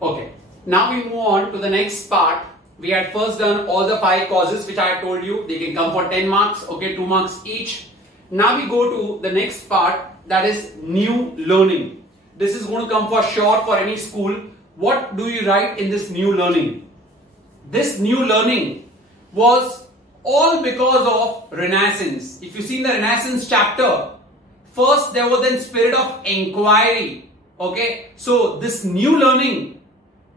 Okay. Now we move on to the next part. We had first done all the 5 causes which I have told you. They can come for 10 marks. Okay, 2 marks each. Now we go to the next part, that is new learning. This is going to come for sure for any school. What do you write in this new learning? This new learning was all because of Renaissance. If you see in the Renaissance chapter, first there was then spirit of inquiry. Okay, so this new learning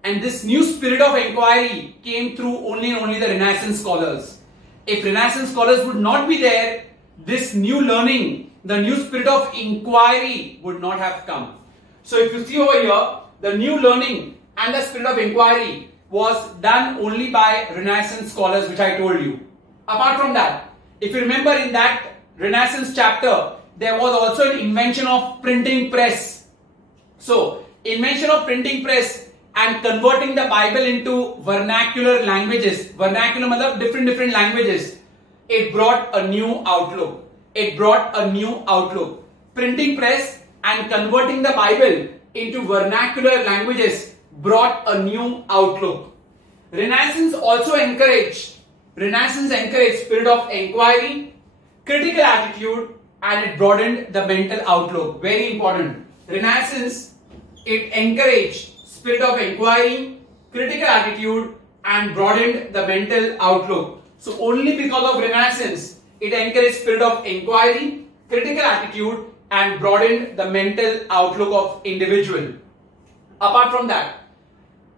and this new spirit of inquiry came through only and only the Renaissance scholars. If Renaissance scholars would not be there, this new learning, the new spirit of inquiry would not have come. So if you see over here, the new learning and the spirit of inquiry was done only by Renaissance scholars, which I told you. Apart from that, if you remember in that Renaissance chapter, there was also an invention of printing press. So, invention of printing press and converting the Bible into vernacular languages. Vernacular means different languages. It brought a new outlook. It brought a new outlook. Printing press and converting the Bible into vernacular languages brought a new outlook. Renaissance also encouraged spirit of inquiry, critical attitude, and it broadened the mental outlook. Very important. Renaissance, it encouraged spirit of inquiry, critical attitude, and broadened the mental outlook. So only because of Renaissance, it encouraged spirit of inquiry, critical attitude, and broadened the mental outlook of individual. Apart from that,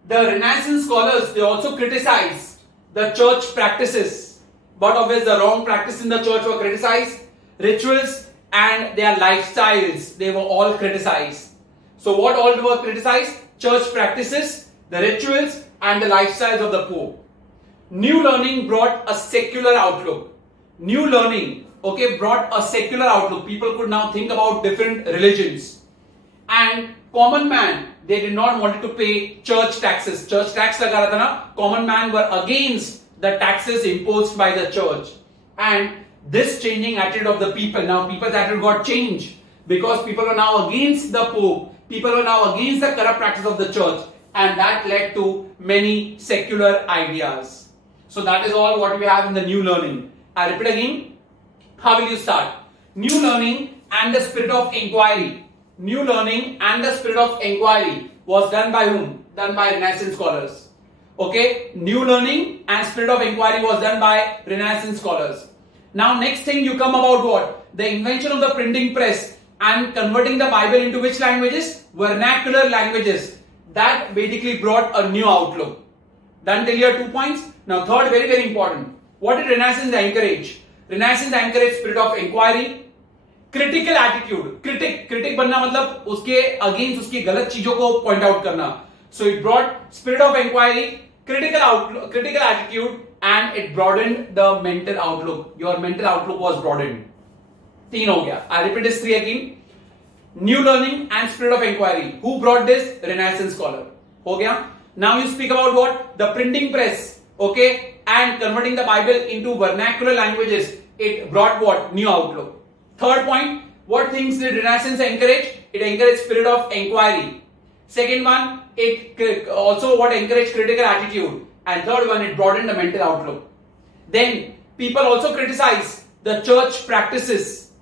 the Renaissance scholars, they also criticized the church practices. But obviously the wrong practice in the church were criticized. Rituals and their lifestyles, they were all criticized. So what all were criticized? Church practices, the rituals, and the lifestyles of the Pope. New learning brought a secular outlook. New learning, okay, brought a secular outlook. People could now think about different religions. And common man, they did not want to pay church taxes. Church tax laga raha tha na, common man were against the taxes imposed by the church. And this changing attitude of the people, now people's attitude got changed because people were now against the Pope. People were now against the corrupt practice of the church, and that led to many secular ideas. So that is all what we have in the new learning. I repeat again, how will you start? New learning and the spirit of inquiry. New learning and the spirit of inquiry was done by whom? Done by Renaissance scholars. Okay, new learning and spirit of inquiry was done by Renaissance scholars. Now next thing you come about what? The invention of the printing press and converting the Bible into which languages? Vernacular languages. That basically brought a new outlook. Done till here 2 points. Now third, very important. What did Renaissance encourage? Renaissance encouraged spirit of inquiry, critical attitude. Critic बनना मतलब उसके against उसकी गलत चीजों को point out करना. So it brought spirit of inquiry, critical attitude, and it broadened the mental outlook. Your mental outlook was broadened. 3 हो गया. I repeat this 3 again. New learning and spirit of inquiry. Who brought this? Renaissance scholar. हो गया. Now you speak about what? The printing press. Okay, and converting the Bible into vernacular languages. It brought what? New outlook. Third point. What things did Renaissance encourage? It encouraged spirit of inquiry. Second one, it also what encouraged critical attitude. And third one, it broadened the mental outlook. Then people also criticize the church practices.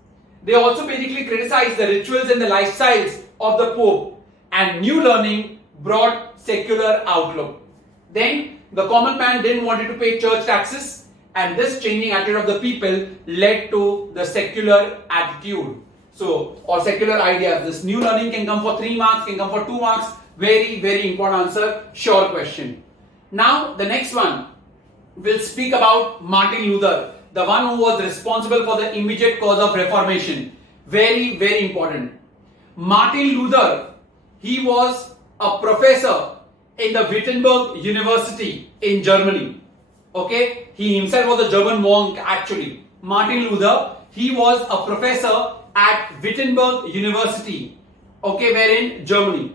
They also basically criticize the rituals and the lifestyles of the Pope. And new learning brought secular outlook. Then the common man didn't want to pay church taxes, and this changing attitude of the people led to the secular attitude. So, or secular ideas. This new learning can come for 3 marks, can come for 2 marks. Very important answer. Sure question. Now, the next one, we'll speak about Martin Luther, the one who was responsible for the immediate cause of Reformation. Very important. Martin Luther, he was a professor in the Wittenberg University in Germany. Okay, he himself was a German monk actually. Martin Luther, he was a professor at Wittenberg University. Okay, where in Germany.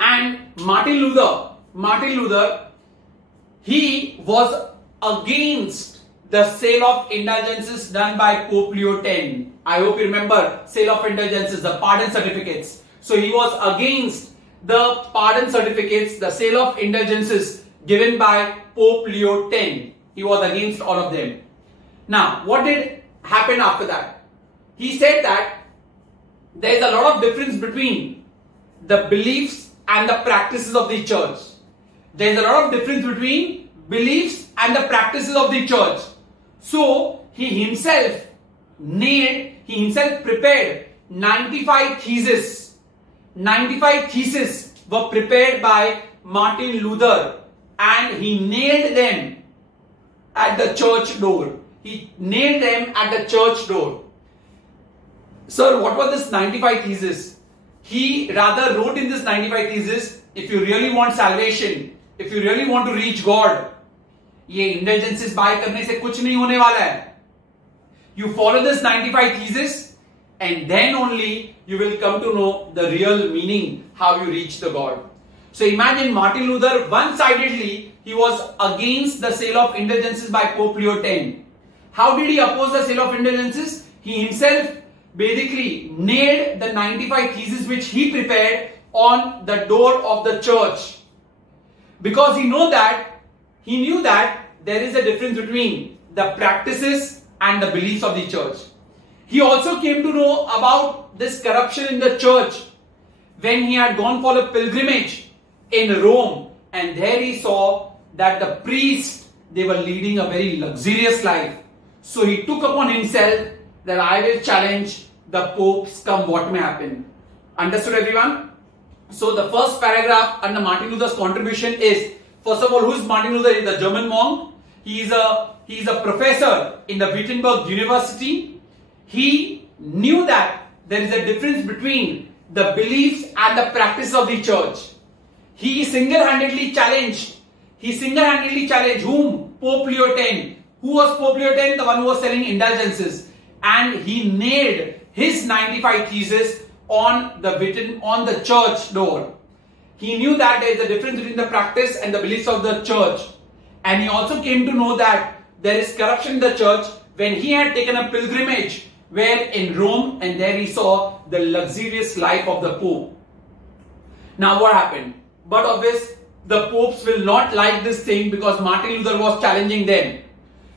And Martin Luther, he was against the sale of indulgences done by Pope Leo X. I hope you remember sale of indulgences, the pardon certificates. So he was against the pardon certificates, the sale of indulgences given by Pope Leo X. He was against all of them. Now, what did happen after that? He said that there is a lot of difference between the beliefs and the practices of the church. There is a lot of difference between beliefs and the practices of the church. So, he himself prepared 95 theses. 95 theses were prepared by Martin Luther, and he nailed them at the church door. He nailed them at the church door. Sir, what was this 95 theses? He rather wrote in this 95 theses, if you really want salvation, if you really want to reach God, ये indulgences buy करने से कुछ नहीं होने वाला है. You follow this 95 thesis, and then only you will come to know the real meaning, how you reach the God. So imagine Martin Luther, one-sidedly, he was against the sale of indulgences by Pope Leo X. How did he oppose the sale of indulgences? He himself basically nailed the 95 theses which he prepared on the door of the church. Because he knew that there is a difference between the practices and the beliefs of the church. He also came to know about this corruption in the church when he had gone for a pilgrimage in Rome, and there he saw that the priests, they were leading a very luxurious life. So he took upon himself that I will challenge the popes come what may happen. Understood, everyone? So the first paragraph under Martin Luther's contribution is, first of all, who is Martin Luther? He is a German monk. He is a professor in the Wittenberg University. He knew that there is a difference between the beliefs and the practice of the church. He single-handedly challenged whom? Pope Leo X. Who was Pope Leo X? The one who was selling indulgences. And he nailed his 95 theses on the church door. He knew that there is a difference between the practice and the beliefs of the church. And he also came to know that there is corruption in the church when he had taken a pilgrimage in Rome, and there he saw the luxurious life of the Pope. Now what happened? But obviously the popes will not like this thing because Martin Luther was challenging them.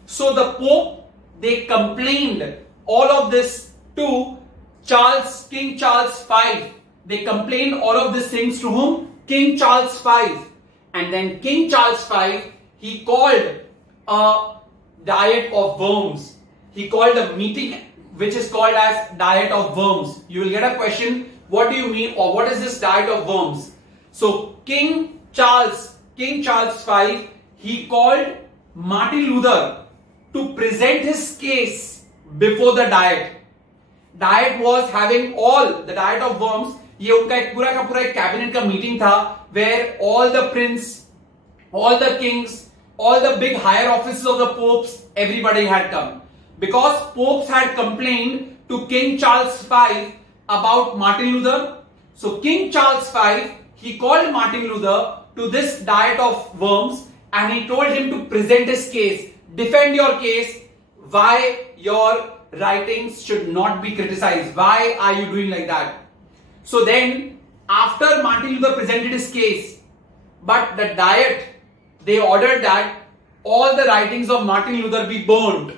So the Pope, they complained all of this to King Charles V. They complained all of these things to whom? King Charles V. And then King Charles V, he called a Diet of Worms. He called a meeting which is called as Diet of Worms. You will get a question, what do you mean, or what is this Diet of Worms? So King Charles V, he called Martin Luther to present his case before the Diet. Diet was having all the Diet of Worms. ये उनका एक पूरा का पूरा एक cabinet का meeting था where all the prince, all the kings, all the big higher officers of the popes, everybody had come. Because popes had complained to King Charles V about Martin Luther. So King Charles V, he called Martin Luther to this Diet of Worms, and he told him to present his case, defend your case, why your writings should not be criticized, why are you doing like that. So then, after Martin Luther presented his case, but the Diet, they ordered that all the writings of Martin Luther be burned.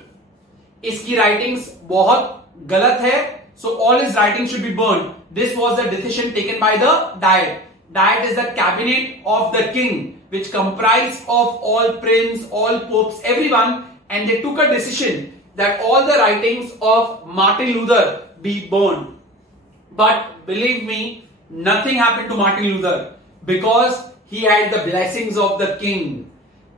इसकी writings बहुत गलत है, so all his writings should be burned. This was the decision taken by the Diet. Diet is the cabinet of the king, which comprised of all prince, all popes, everyone, and they took a decision that all the writings of Martin Luther be burned. But believe me, nothing happened to Martin Luther because he had the blessings of the king.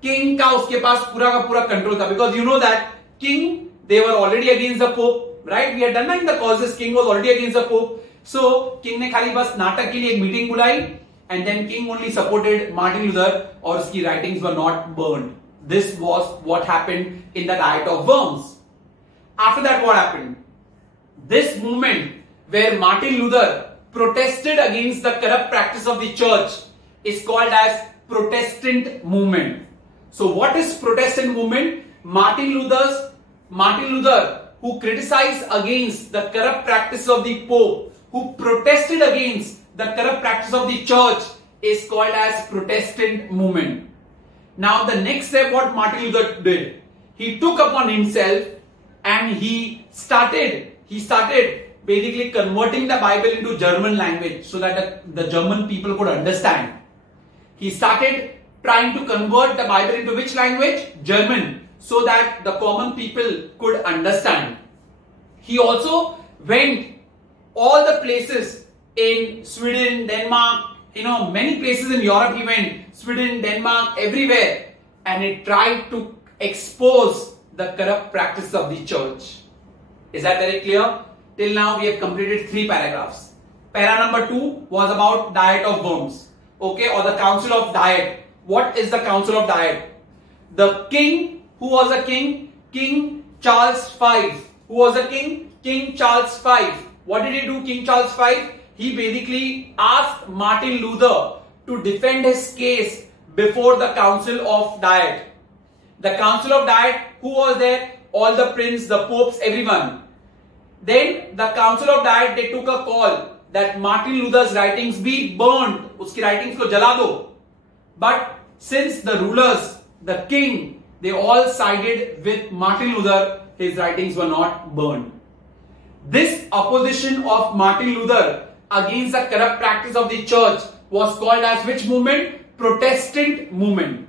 King का उसके पास पूरा का पूरा control था, because you know that king, they were already against the Pope, right? We had done that in the causes. King was already against the Pope. So king ने खाली बस नाटक के लिए एक meeting बुलाई, and then king only supported Martin Luther, और उसकी writings were not burned. This was what happened in the Diet of Worms. After that, what happened? This movement where Martin Luther protested against the corrupt practice of the church is called as Protestant movement. So what is Protestant movement? Martin Luther, who criticized against the corrupt practice of the Pope, who protested against the corrupt practice of the church is called as Protestant movement. Now the next step what Martin Luther did, he took upon himself and he started basically converting the Bible into German language so that the German people could understand. He started trying to convert the Bible into which language? German, so that the common people could understand. He also went all the places in Sweden, Denmark, many places in Europe he went, Sweden, Denmark, everywhere, and he tried to expose the corrupt practice of the church. Is that very clear? Till now we have completed 3 paragraphs. Para number 2 was about Diet of Worms, okay, or the Council of Diet. What is the Council of Diet? The king, who was a king? King Charles V. Who was a king? King Charles V. What did he do, King Charles V? He basically asked Martin Luther to defend his case before the Council of Diet. The Council of Diet, who was there? All the prince, the popes, everyone. Then the Council of Diet, they took a call that Martin Luther's writings be burned. Uski writings ko jala do. But since the rulers, the king, they all sided with Martin Luther, his writings were not burned. This opposition of Martin Luther against the corrupt practice of the church was called as which movement? Protestant movement.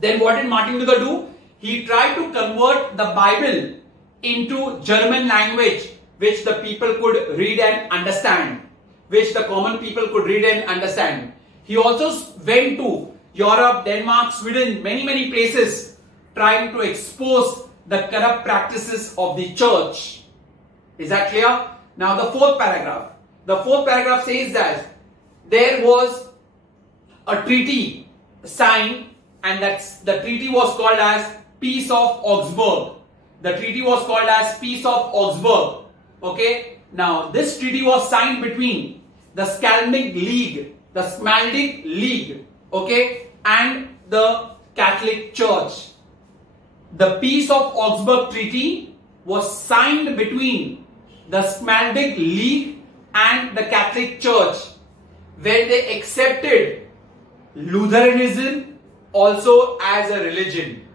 Then what did Martin Luther do? He tried to convert the Bible into German language, which the people could read and understand, which the common people could read and understand. He also went to Europe, Denmark, Sweden, many places, trying to expose the corrupt practices of the church. Is that clear? Now the 4th paragraph. The 4th paragraph says that there was a treaty signed, and the treaty was called as Peace of Augsburg. The treaty was called as Peace of Augsburg. Okay. Now this treaty was signed between the Scalmic League, okay, and the Catholic Church. The Peace of Augsburg Treaty was signed between the Scalmic League and the Catholic Church, where they accepted Lutheranism also as a religion.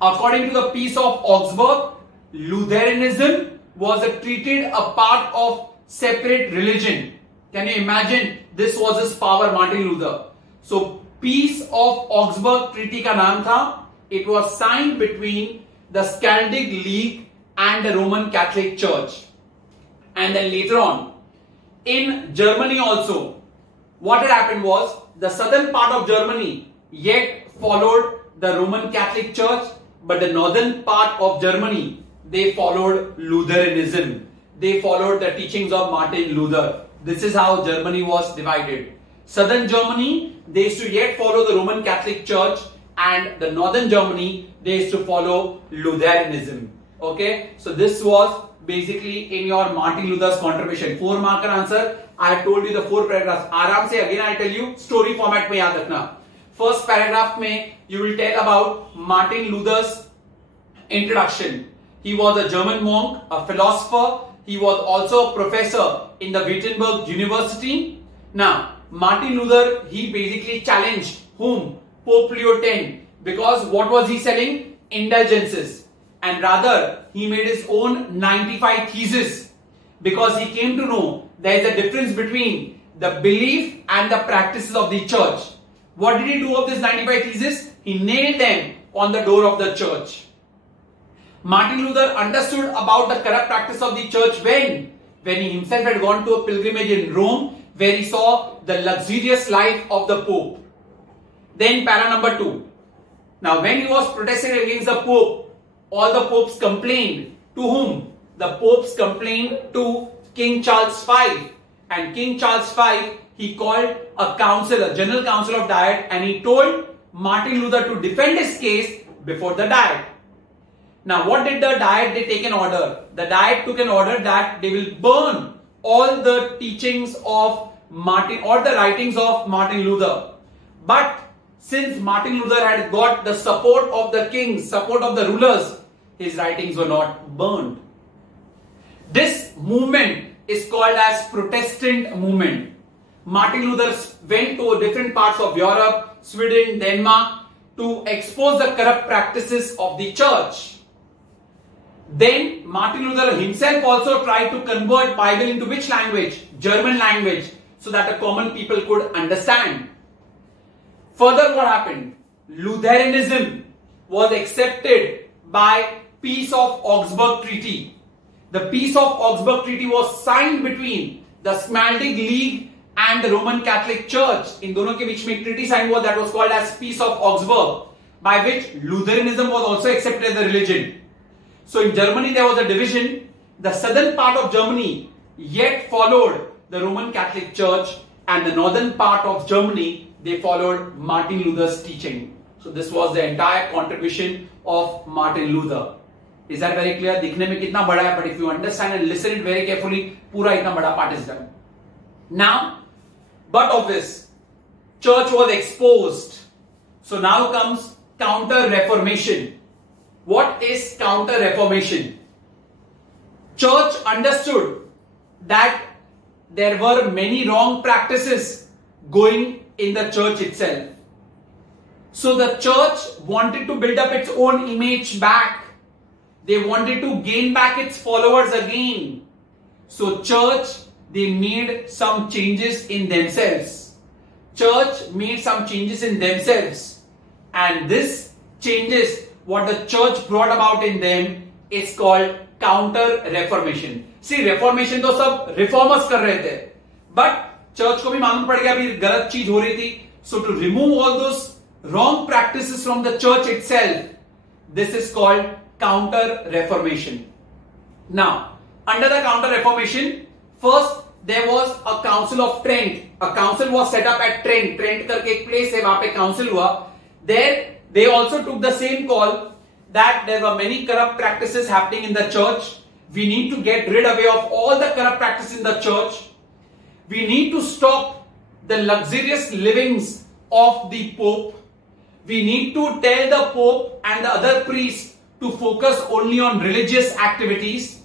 According to the Peace of Augsburg, Lutheranism was treated a part of separate religion. Can you imagine? This was his power, Martin Luther. So Peace of Augsburg Treaty का नाम था. It was signed between the Scalmic League and the Roman Catholic Church. And then later on, in Germany also, what had happened was the southern part of Germany yet followed the Roman Catholic Church, but the northern part of Germany, they followed Lutheranism. They followed the teachings of Martin Luther. This is how Germany was divided. Southern Germany, they used to yet follow the Roman Catholic Church, and the northern Germany, they used to follow Lutheranism. Okay, so this was basically in your Martin Luther's contribution. 4 marker answer. I have told you the 4 paragraphs. Aram se again I tell you story format में याद रखना. First paragraph में you will tell about Martin Luther's introduction. He was a German monk, a philosopher. He was also a professor in the Wittenberg University. Now, Martin Luther, he basically challenged whom? Pope Leo X. Because what was he selling? Indulgences. And rather, he made his own 95 theses. Because he came to know there is a difference between the belief and the practices of the church. What did he do of this 95 theses? He nailed them on the door of the church. Martin Luther understood about the corrupt practice of the church when he himself had gone to a pilgrimage in Rome, where he saw the luxurious life of the Pope. Then para number 2. Now when he was protesting against the Pope, all the popes complained. To whom? The popes complained to King Charles V. And King Charles V, he called a council, a general council of Diet, and he told Martin Luther to defend his case before the Diet. Now what did the Diet? They take an order. The Diet took an order that they will burn all the teachings of Martin or the writings of Martin Luther. But since Martin Luther had got the support of the kings, support of the rulers, his writings were not burned. This movement is called as Protestant movement. Martin Luther went to different parts of Europe, Sweden, Denmark to expose the corrupt practices of the church. Then Martin Luther himself also tried to convert Bible into which language? German language, so that the common people could understand. Further, what happened? Lutheranism was accepted by Peace of Augsburg Treaty. The Peace of Augsburg Treaty was signed between the Schmalkaldic League and the Roman Catholic Church. In दोनों के बीच में एक treaty signed हुआ, that was called as Peace of Augsburg, by which Lutheranism was also accepted as a religion. So in Germany there was a division. The southern part of Germany yet followed the Roman Catholic Church, and the northern part of Germany, they followed Martin Luther's teaching. So this was the entire contribution of Martin Luther. Is that very clear? दिखने में कितना बड़ा है, but if you understand and listen it very carefully, पूरा इतना बड़ा part is done. Now, but of this, church was exposed. So now comes Counter-Reformation. What is Counter-Reformation? Church understood that there were many wrong practices going in the church itself. So the church wanted to build up its own image back. They wanted to gain back its followers again. So church, they made some changes in themselves. Church made some changes in themselves. And this changes, what the church brought about in them, is called Counter-Reformation. See, Reformation तो सब reformers कर रहे थे, but church को भी मालूम पड़ गया अभी गलत चीज हो रही थी. So to remove all those wrong practices from the church itself, this is called Counter-Reformation. Now, under the Counter-Reformation, first there was a Council of Trent. A council was set up at Trent. Trent करके एक place है, वहां पे council हुआ. There they also took the same call that there were many corrupt practices happening in the church. We need to get rid away of all the corrupt practices in the church. We need to stop the luxurious livings of the Pope. We need to tell the Pope and the other priests to focus only on religious activities.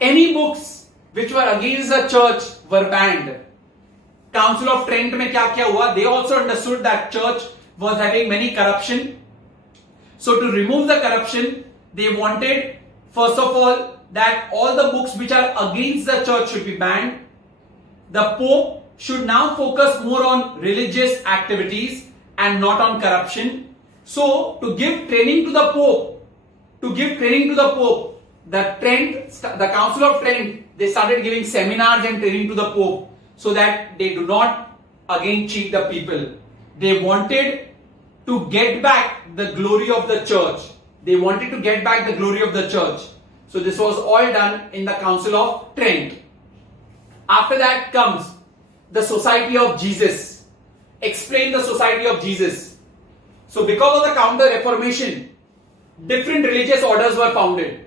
Any books which were against the church were banned. Council of Trent में क्या क्या हुआ? They also understood that church was having many corruption. So to remove the corruption, they wanted, first of all, that all the books which are against the church should be banned. The Pope should now focus more on religious activities and not on corruption. So to give training to the Pope, the Council of Trent, they started giving seminars and training to the Pope so that they do not again cheat the people. They wanted to get back the glory of the church. So this was all done in the Council of Trent. After that comes the Society of Jesus. Explain the Society of Jesus. So because of the Counter-Reformation, different religious orders were founded.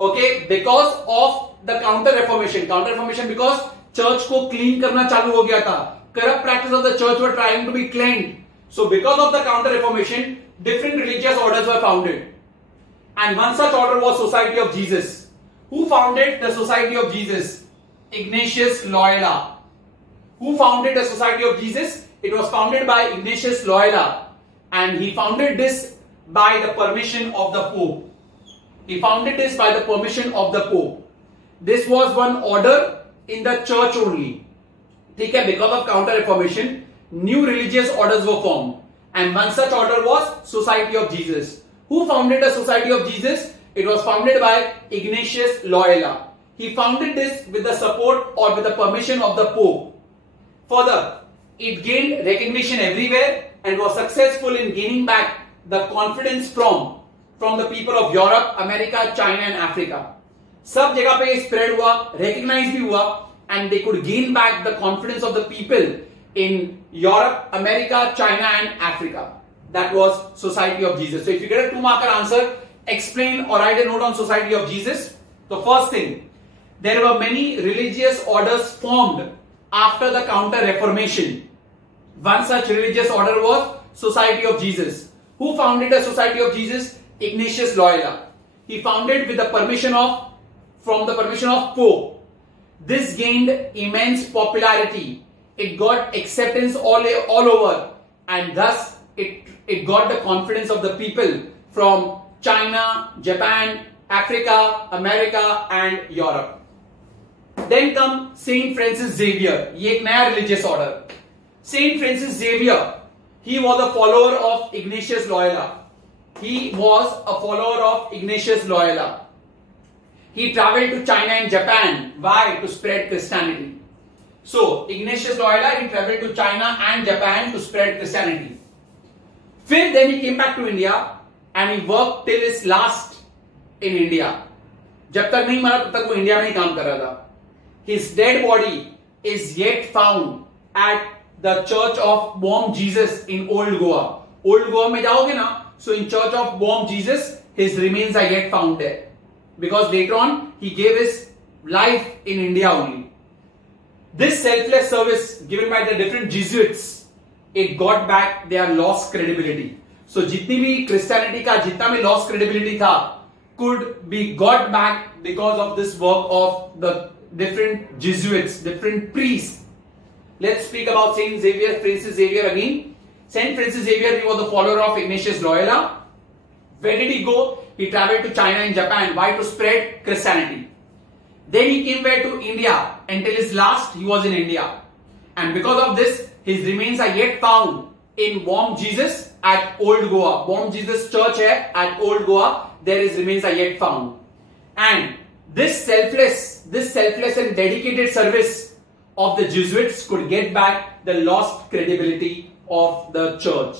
Okay, because of the Counter-Reformation. Counter-Reformation because church को clean करना चालू हो गया था. Corrupt practice of the church were trying to be cleansed. So because of the Counter-Reformation, different religious orders were founded. And one such order was Society of Jesus. Who founded the Society of Jesus? Ignatius Loyola. Who founded the Society of Jesus? It was founded by Ignatius Loyola. And he founded this by the permission of the Pope. This was one order in the church only. Because of Counter-Reformation, new religious orders were formed. And one such order was Society of Jesus. Who founded the Society of Jesus? It was founded by Ignatius Loyola. He founded this with the support or with the permission of the Pope. Further, it gained recognition everywhere and was successful in gaining back the confidence from the people of Europe, America, China and Africa. सब जगह पे spread हुआ, recognize भी हुआ, and they could gain back the confidence of the people in Europe, America, China and Africa. That was Society of Jesus. So if you get a 2-marker answer, explain or write a note on Society of Jesus. The first thing, there were many religious orders formed after the Counter-Reformation. One such religious order was Society of Jesus. Who founded the Society of Jesus? Ignatius Loyola. He founded with the permission of Pope. This gained immense popularity it got acceptance all over, and thus it got the confidence of the people from China, Japan, Africa, America and Europe. Then come Saint Francis Xavier. ये एक नया religious order. Saint Francis Xavier, he was a follower of Ignatius Loyola. He was a follower of Ignatius Loyola. He traveled to China and Japan. Why? To spread Christianity. So Ignatius Loyola, he traveled to China and Japan to spread Christianity. Then he came back to India and he worked till his last in India. जब तक नहीं मरा तब तक वो India में ही काम कर रहा था. His dead body is yet found at the Church of Bom Jesus in Old Goa. Old Goa में जाओगे ना, so in Church of Bom Jesus, his remains are yet found there. Because later on, he gave his life in India only. This selfless service given by the different Jesuits, it got back their lost credibility. So जितनी भी Christianity का जितना भी lost credibility था, could be got back because of this work of the different Jesuits, different priests. Let's speak about Saint Xavier, Francis Xavier again. Saint Francis Xavier, he was the follower of Ignatius Loyola. Where did he go? He traveled to China and Japan. Why? To spread Christianity. Then he came back to India. Until his last, he was in India. And because of this, his remains are yet found in Bom Jesus at Old Goa. Bom Jesus Church here at Old Goa. There his remains are yet found. And this selfless and dedicated service of the Jesuits could get back the lost credibility of the church.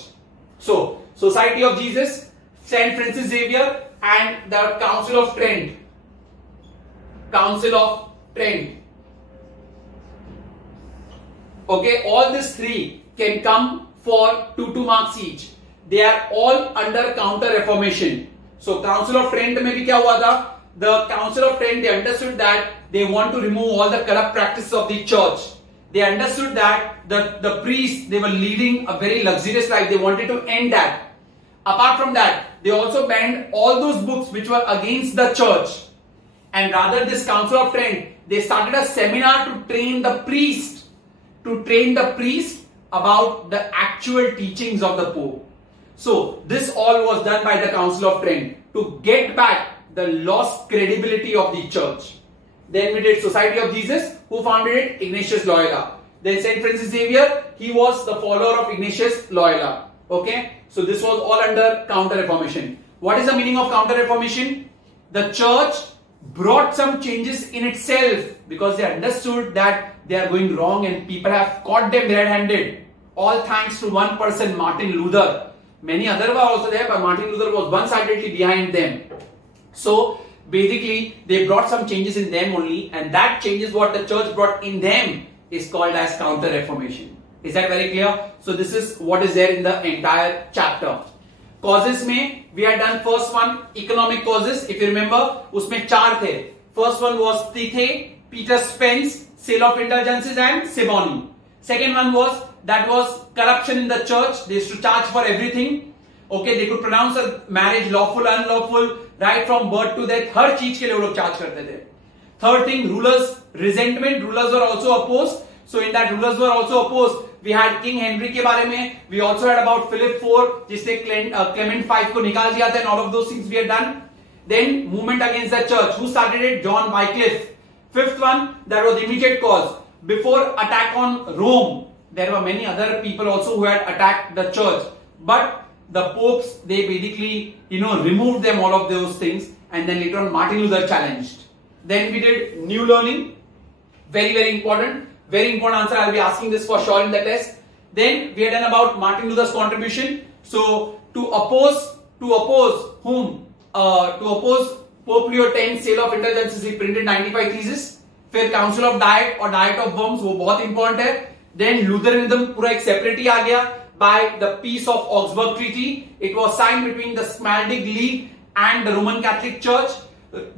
So, Society of Jesus, Saint Francis Xavier and the Council of Trent. Council of Trent. Okay, all these three can come for 2 marks each. They are all under Counter Reformation. So, Council of Trent में भी क्या हुआ था? The Council of Trent, they understood that they want to remove all the corrupt practices of the church. They understood that the priests, they were leading a very luxurious life. They wanted to end that. Apart from that, they also banned all those books which were against the church. And rather this Council of Trent, they started a seminar to train the priest. About the actual teachings of the Pope. So this all was done by the Council of Trent to get back the lost credibility of the church. Then we did Society of Jesus. Who founded it? Ignatius Loyola. Then Saint Francis Xavier, he was the follower of Ignatius Loyola. Okay, so this was all under Counter Reformation. What is the meaning of Counter Reformation? The church brought some changes in itself because they understood that they are going wrong and people have caught them red-handed. All thanks to one person, Martin Luther. Many others were also there, but Martin Luther was one-sidedly behind them. So basically, they brought some changes in them only, and that changes what the church brought in them is called as Counter Reformation. Is that very clear? So this is what is there in the entire chapter. Causes में we had done first one, economic causes. If you remember, उसमें 4 थे. First one was Tithe, Peter Spence, sale of indulgences and Siboney. Second one was corruption in the church. They used to charge for everything. Okay, they could pronounce a marriage lawful, unlawful, right from birth to death. हर चीज के लिए वो लोग charge करते थे. Third thing, rulers resentment. Rulers were also opposed. So in that rulers were also opposed. We had King Henry के बारे में. We also had about Philip IV, जिसने Clement V को निकाल दिया था, and all of those things we had done. Then movement against the church. Who started it? John Wycliffe. Fifth one, that was immediate cause. Before attack on Rome, there were many other people also who had attacked the church. But the popes, they basically, removed them all of those things. And then later on, Martin Luther challenged. Then we did new learning. Very, very important. Very important answer. I'll be asking this for sure in the test. Then we had done about Martin Luther's contribution. So to oppose whom? To oppose Pope Leo X, sale of indulgences, he printed 95 theses. फिर Council of Diet or Diet of Worms, वो बहुत important है. Then Lutheranism पूरा एक separate ही आ गया by the Peace of Augsburg Treaty. It was signed between the Schmalkaldic League and the Roman Catholic Church.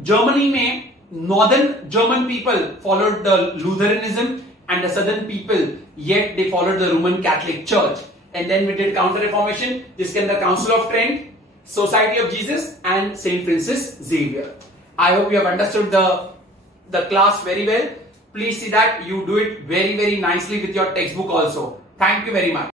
Germany में northern German people followed the Lutheranism and the southern people yet they followed the Roman Catholic Church. And then we did Counter Reformation, जिसके अंदर Council of Trent, Society of Jesus and Saint Francis Xavier. I hope you have understood the class very well. Please see that you do it very nicely with your textbook also. Thank you very much.